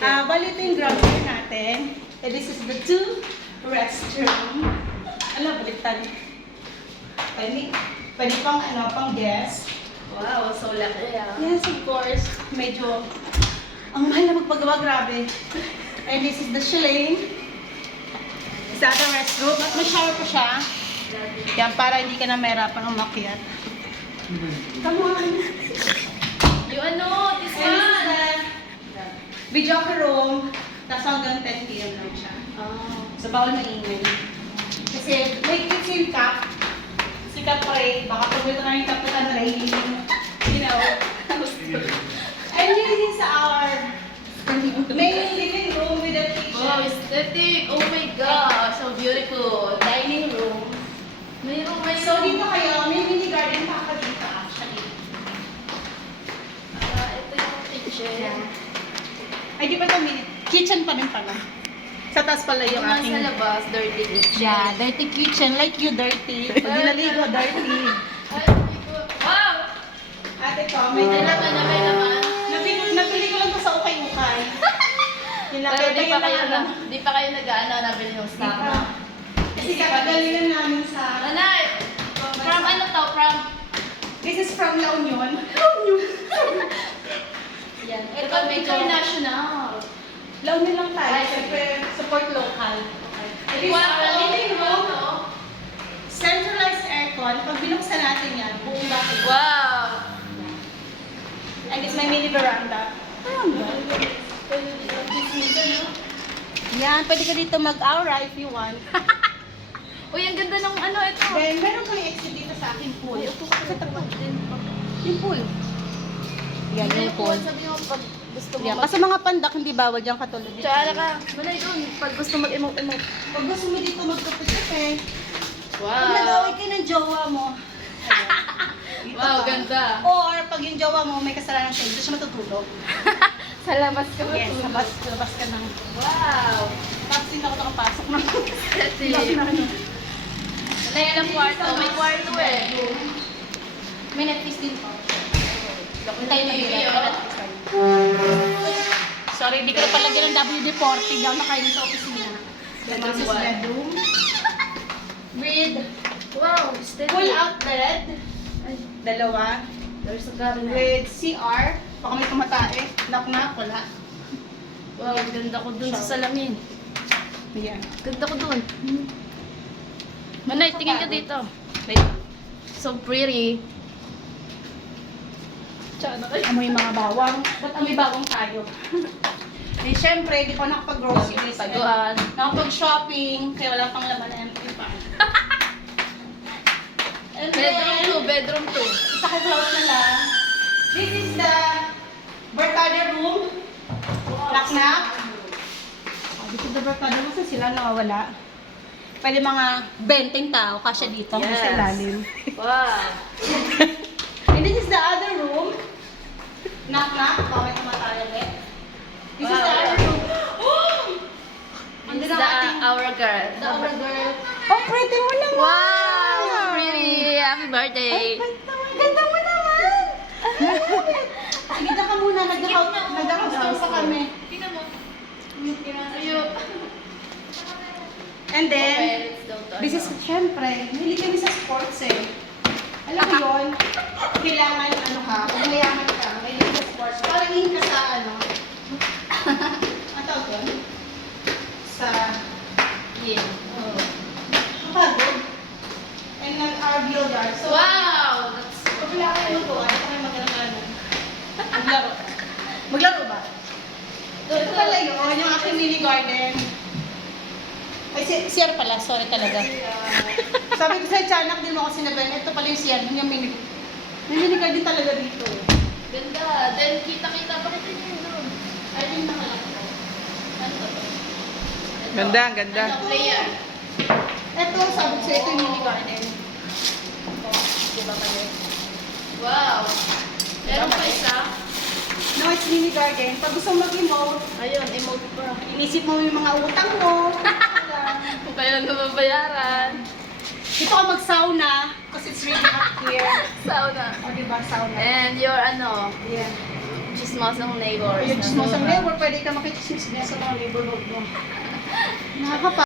Bali ito yung ground floor natin. And this is the 2 restroom. Baliktad. Pwede pang pang guest. Wow, so laki Yes, of course. Medyo, ang mahal na magpagawa, grabe. And this is the chalet. Sa other restroom. At may shower pa siya. Yan, para hindi ka na mahirapan umakyat. Come on! Yung this And this is one! the videoke room. Tapos hanggang 10 p.m. lang siya. So, bawal maingay. Kasi may kids yung cup. Si Cup Ray, baka pagwito na yung Kapitan Ray. You know. And this is our main living room with a kitchen. Wow, aesthetic! Oh my gosh, so beautiful! Dining room. Mayroon. So, dito kayo, may mini garden pa ako dito actually. Ito yung kitchen. Ay, di ba ito mini? Kitchen pa rin pala. Sa taas pala yung Yung aking... sa labas, dirty kitchen. Yeah, dirty kitchen. Like you, dirty. Pag dinaligo, dirty. Ay, wow! At ito, may May laman na, may laman. Napili ko lang ito sa ukay-ukay. Yun lang, Pero kaya yun lang. di pa kayo nag-ano, nabili yung stock Diba? na. Kasi kakagalingan namin sa... Nanay! From ano to? From... This is from La Union. La Union! Yan. Ito Ito, medyo international. La Union lang tayo. Ay, Siyempre, support local. This is Wow! our living room. Centralized aircon. Pag binuksan natin yan, buong bakit. Wow! And it's my mini veranda. Yan, pwede ka dito mag-aura if you want. Uy, ang ganda ng ano ito. Then, meron kang exit dito sa aking pool. Ay, upo ka sa tapat din. Yung pool. Yan, Hindi yung po, pool. sabi mo pag gusto mo Yan, kasi mga pandak hindi bawal dyan katulad dito. Tsara ka. Manay doon, pag gusto mag-emote-emote. Pag gusto mo dito magkape-kape, pag Wow! nag-away ka ng jowa mo, dito Wow, ka. ganda. Or pag yung jowa mo may kasalanan siya, dito siya matutulog. Sa labas ka ba? Yes, labas ka ng... Wow! Tapos hindi ako nakapasok na. Kasi, Labas na ano. Nanay, ilang kwarto? May kwarto eh. May Netflix din po. Tayo na yun. Sorry, hindi ko na palagyan ng WD-40. Hindi ako nakainin sa opisina. Bedroom This is one. bedroom. With Wow, steady. pull-out bed. Ay, Dalawa. there's a cabinet. With CR. Baka may tumatae. Knock-knock, wala. Wow, ganda ko dun sa salamin. Ayan. Ganda ko dun. Manay, tingin ka dito. Wait. So pretty. Tsaka kayo. Amoy mga bawang. Ba't amoy bawang tayo? Eh, syempre, di pa nakapag-groceries. Taguan. Nakapag-shopping. Kaya wala pang laman na empty pa. And Bedroom 2, then, bedroom 2. paki-close na lang. This is the barkada room. Knock-knock. Oh, dito the barkada room. Saan sila nawawala? Pwede mga 20 tao kasya dito. Yes. Sa ilalim. Wow. And this is the other room. Knock-knock. Bakit tumataya ulit? This is the Wow. other room. Oh! This is the Aura Girl. The other girl. Oh, pretty mo naman! Wow! So pretty! Happy birthday! Ganda mo naman! Sige, ka muna. Nag-house pa kami. Tingnan mo. Ayun. And then, Okay, let's go to this is, syempre, mahilig kami sa sports eh. Alam mo yun, kailangan kung mayaman ka, mahilig sa sports. Parang hindi ka sa ang tawag doon? Sa, Yeah. kapagod. And nag-our billiard. So, Wow! That's pag wala kayo magawa, ito kayo magkano. Maglaro. Maglaro ba? Ito pala yun, yung aking mini garden. Ay, CR pala. Sorry talaga. Sabi ko sa Tiyanak, din mo ako sinabihan, ito pala yung CR, yung mini. May mini garden talaga dito. ganda. Then kita-kita pa rin yun doon. Ay, yung nakalak ko. Ano to? Ito. Ganda, ang ganda. Ano, player? Ito, sabi ko sa ito yung mini garden. Diba pala? Wow! Meron pa isa? No, it's mini garden. Pag gusto mo mag-emote, Ayun, emote pa. inisip mo yung mga utang mo. Kung kailan nababayaran. Dito ka mag-sauna kasi it's really hot here. Sauna. O, diba, sauna? And your ano, Yeah. which is chismosang neighbors. Yung chismosang neighbor, pwede ka makichismis din sa mga neighborhood mo. Nakakapa.